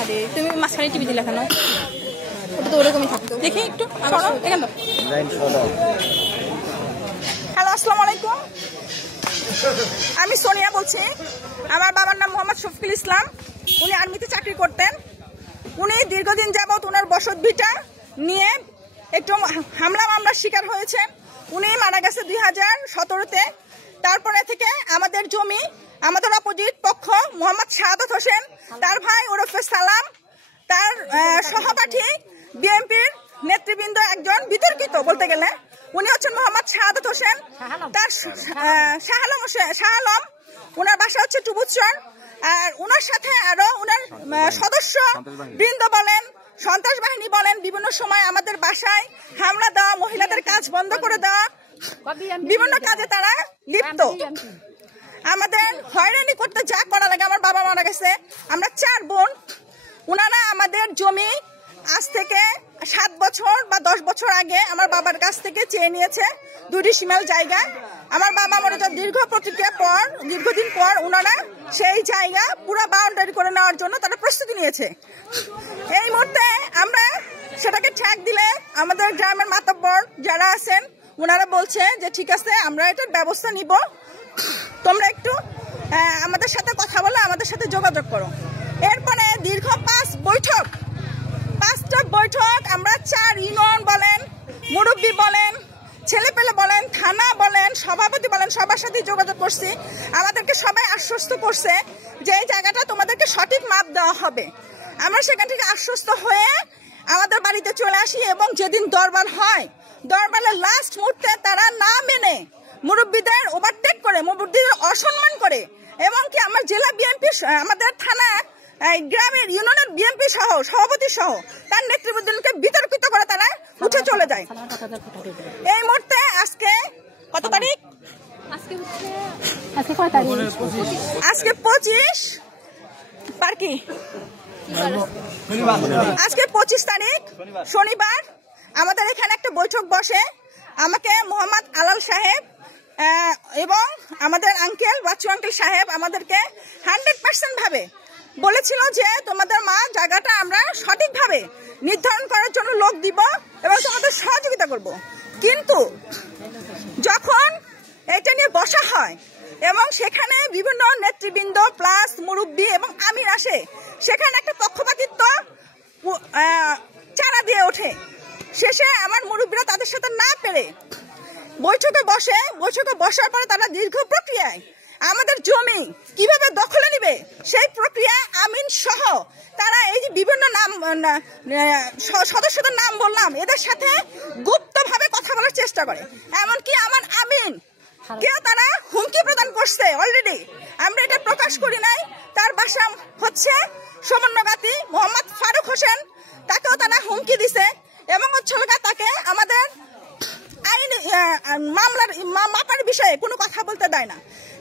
আরে তুমি মাঝখানে টিভি দিলে কেন? ওটা তো ওরকমই থাকতো। দেখি একটু এখানে। হ্যালো, আসসালামু আলাইকুম। আমি সোনিয়া বলছি। আমার বাবার নাম মোহাম্মদ শফিকুল ইসলাম। উনি আর্মিতে চাকরি করতেন। উনি দীর্ঘদিন যাবৎ ওনার বসত ভিটা নিয়ে একটু হামলা মামলার শিকার হয়েছেন। উনি মারা গেছে 2017-তে। তারপরে থেকে আমাদের জমি, আমাদের অপোজিট পক্ষ মোহাম্মদ শাহাদাত হোসেন, তার ভাই ওরফে সালাম, তার সহপাঠী বিএনপির নেতৃবৃন্দ একজন বিতর্কিত বলতে গেলে, উনি হচ্ছেন মোহাম্মদ শাহাদাত হোসেন, তার শাহ আলম, ওনার বাসা হচ্ছে টুবুচর। আর ওনার সাথে আরো ওনার সদস্য বৃন্দ বলেন, সন্ত্রাস বাহিনী বলেন, বিভিন্ন সময় আমাদের বাসায় হামলা দেওয়া, মহিলাদের কাজ বন্ধ করে দেওয়া, বিভিন্ন কাজে তারা লিপ্ত। আমাদের হয়রানি করতে যা করা লাগে। আমার বাবা মারা গেছে, আমরা 4 বোন। ওনারা আমাদের জমি আজ থেকে 7 বছর বা 10 বছর আগে আমার বাবার কাছ থেকে চেয়ে নিয়েছে 2 ডিসিমেল জায়গা। আমার বাবা মারা যাওয়ার দীর্ঘদিন পর ওনারা সেই জায়গা পুরো বাউন্ডারি করে নেওয়ার জন্য তারা প্রস্তুতি নিয়েছে। এই মুহূর্তে আমরা সেটাকে ঠেক দিলে আমাদের গ্রামের মাতব্বর যারা আছেন ওনারা বলছে যে ঠিক আছে, আমরা এটার ব্যবস্থা নিব, তোমরা একটু আমাদের সাথে কথা বলে আমাদের সাথে যোগাযোগ করো। এরপরে দীর্ঘ 5টা বৈঠক আমরা 4 ইউনিয়ন বলেন, মুরব্বী বলেন, ছেলেপেলে বলেন, থানা বলেন, সভাপতি বলেন, সবার সাথে যোগাযোগ করছি। আমাদেরকে সবাই আশ্বস্ত করছে যে এই জায়গাটা তোমাদেরকে সঠিক মাপ দেওয়া হবে। আমরা সেখান থেকে আশ্বস্ত হয়ে আমাদের বাড়িতে চলে আসি এবং যেদিন দরবার হয়, দরবারের লাস্ট মুহূর্তে তারা না মেনে মুরব্বীদের ওভারটেক করে, মুরব্বীদের অসম্মান করে, এবং কি আমার জেলা বিএনপি, আমাদের থানা, গ্রামের ইউনিয়নের বিএনপি সহ সভাপতি সহ তার নেতৃবৃন্দকে বিতর্কিত করে তারা উঠে চলে যায়। এই মুহূর্তে আজকে কত তারিখ? আজকে 25 তারিখ শনিবার। আমাদের এখানে একটা বৈঠক বসে। আমাকে মোহাম্মদ আলাল সাহেব এবং আমাদের আঙ্কেল বাচ্চু আঙ্কেল সাহেব আমাদেরকে 100% ভাবে বলেছিল যে তোমাদের মা জায়গাটা আমরা সঠিকভাবে নির্ধারণ করার জন্য লোক দিব এবং তোমাদের সহযোগিতা করব। কিন্তু যখন এটা নিয়ে বসা হয় এবং সেখানে বিভিন্ন নেতৃবৃন্দ প্লাস মুরব্বী এবং আমির আসে, সেখানে একটা পক্ষপাতিত্ব চারা দিয়ে ওঠে। শেষে আমার মুরব্বীরা তাদের সাথে না পেরে বৈঠকে বসার পরে তারা দীর্ঘ প্রক্রিয়ায় আমাদের জমি কিভাবে দখলে নিবে সেই প্রক্রিয়া আমিন সহ তারা এই যে বিভিন্ন নাম সদস্যদের নাম বললাম, এদের সাথে গুপ্তভাবে কথা বলার চেষ্টা করে। এমনকি আমার আমিন কেউ তারা হুমকি প্রদান করছে অলরেডি। আমরা এটা প্রকাশ করি নাই। তার বাসা হচ্ছে সমন্বয়কাতী মোহাম্মদ ফারুক হোসেন, তাকেও তারা হুমকি দিছে এবং তাকে আমাদের আইন মামলার মাপার বিষয়ে কোনো কথা বলতে দেয় না।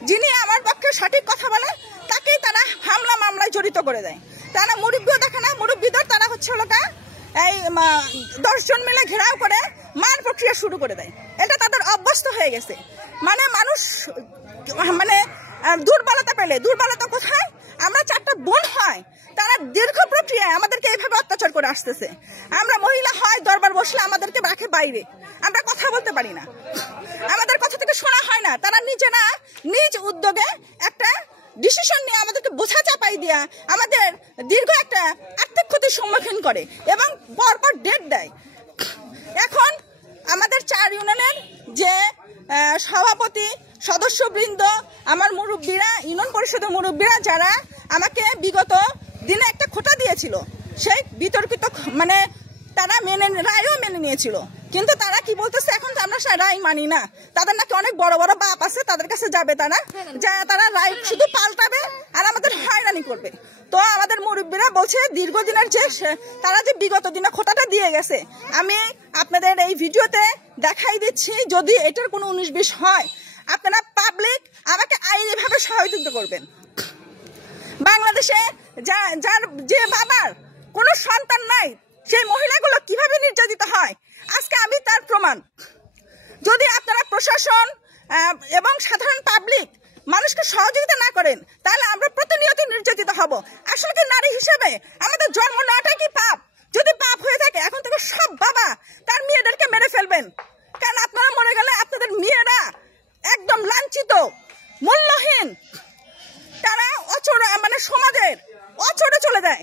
যিনি আমার পক্ষে সঠিক কথা বলে তাকেই তারা হামলা মামলায় জড়িত করে দেয়। তারা মুরব্বীও দেখে না, মুরব্বীদের তারা হচ্ছে এই 10 জন মিলে ঘেরাও করে মার প্রক্রিয়া শুরু করে দেয়। এটা তাদের অভ্যস্ত হয়ে গেছে। মানে মানুষ দুর্বলতা পেলে, দুর্বলতা কোথায়? আমরা 4টা বোন হয়, তারা দীর্ঘ প্রক্রিয়ায় আমাদেরকে এইভাবে অত্যাচার করে আসতেছে। আমরা মহিলা হয়, দরবার বসলে আমাদেরকে রাখে বাইরে, আমরা কথা বলতে পারি না, আমাদের কথা থেকে শোনা হয় না। তারা নিজেরা নিজ উদ্যোগে একটা ডিসিশন নিয়ে আমাদেরকে বোঝা চাপাই দিয়া আমাদের দীর্ঘ একটা আর্থিক ক্ষতির সম্মুখীন করে এবং পরপর ডেট দেয়। এখন আমাদের 4 ইউনিয়নের যে সভাপতি সদস্যবৃন্দ, আমার মুরব্বীরা, ইউনিয়ন পরিষদের মুরব্বীরা যারা আমাকে বিগত দিনে একটা খোটা দিয়েছিল, সেই বিতর্কিত তারা রায়ও মেনে নিয়েছিল। কিন্তু তারা কি বলতেছে, এখন তো আমরা রায় মানি না, তাদের নাকি অনেক বড় বড় বাপ আছে, তাদের কাছে যাবে তারা রায় শুধু পাল্টাবে আর আমাদের হয়রানি করবে। তো আমাদের মুরব্বীরা বলছে দীর্ঘদিনের যে তারা যে বিগত দিনে খোটাটা দিয়ে গেছে, আমি আপনাদের এই ভিডিওতে দেখাই দিচ্ছি। যদি এটার কোনো 19-20 হয়, আপনারা পাবলিক আমাকে আইনিভাবে সহযোগিতা করবেন। বাংলাদেশে যার যে বাবার কোনো সন্তান নাই, সেই মহিলাগুলো কিভাবে নির্যাতিত হয় আজকে আমি তার প্রমাণ। যদি আপনারা প্রশাসন এবং সাধারণ পাবলিক মানুষকে সহযোগিতা না করেন, তাহলে আমরা প্রতিনিয়ত নির্যাতিত হব। হব। আসলে কি নারী হিসেবে আমাদের জন্ম নেওয়াটাই কি পাপ? যদি পাপ হয়ে থাকে এখন থেকে সব বাবা তার মেয়েদেরকে মেরে ফেলবেন, কারণ আপনারা মরে গেলে আপনাদের মেয়েরা একদম লাঞ্ছিত, মূল্যহীন, তারা মানে সমাজের অচরে চলে যায়।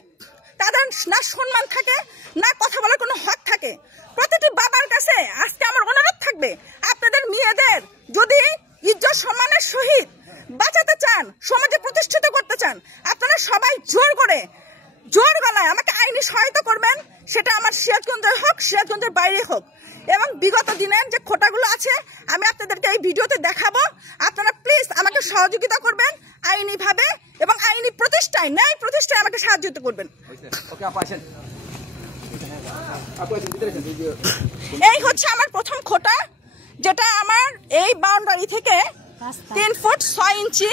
তাদের না সম্মান থাকে, না কথা বলার কোনো হক থাকে। প্রতিটি বাবার কাছে আজকে আমার অনুরোধ থাকবে, আপনাদের মেয়েদের যদি ইজ্জত সম্মানের সহিত বাঁচাতে চান, সমাজে প্রতিষ্ঠিত করতে চান, আপনারা সবাই জোর গলায় আমাকে আইনি সহায়তা করবেন। সেটা আমার সিরাজগঞ্জের হোক, সিরাজগঞ্জের বাইরে হোক। এবং বিগত দিনের যে খোটাগুলো আছে আমি আপনাদেরকে এই ভিডিওতে দেখাবো। আপনারা প্লিজ আমাকে সহযোগিতা করবেন আইনিভাবে, এবং আইনি প্রতিষ্ঠায়, ন্যায় প্রতিষ্ঠায় আমাকে সাহায্য করবেন। এই হচ্ছে আমার প্রথম খোটা, যেটা আমার এই বাউন্ডারি থেকে 3 ফুট 6 ইঞ্চি,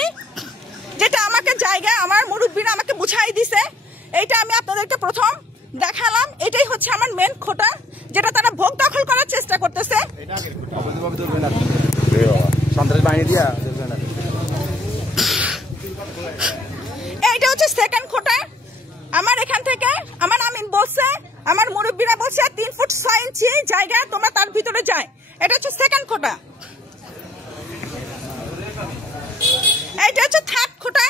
যেটা আমাকে জায়গায় আমার মুরব্বীরা আমাকে বুঝাই দিছে। এইটা আমি আপনাদেরকে প্রথম দেখালাম। এটাই হচ্ছে আমার মেন খোটা, যেটা তারা ভোগ দখল করার চেষ্টা করতেছে। এইটা হচ্ছে সেকেন্ড খোটা। আমার এখান থেকে আমার আমিন বলছে, আমার মুরব্বীরা বলছে 3 ফুট 6 ইঞ্চি জায়গা তোমরা তার ভিতরে যায়। এটা হচ্ছে সেকেন্ড খোটা। এইটা হচ্ছে থার্ড খোটা,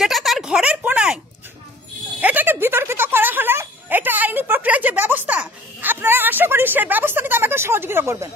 যেটা তার ঘরের কোনায়। এটাকে বিতর্কিত করা হলে এটা আইনি প্রক্রিয়ার যে ব্যবস্থা, আপনারা আশা করি সেই ব্যবস্থা নিতে আমাকে সহযোগিতা করবেন।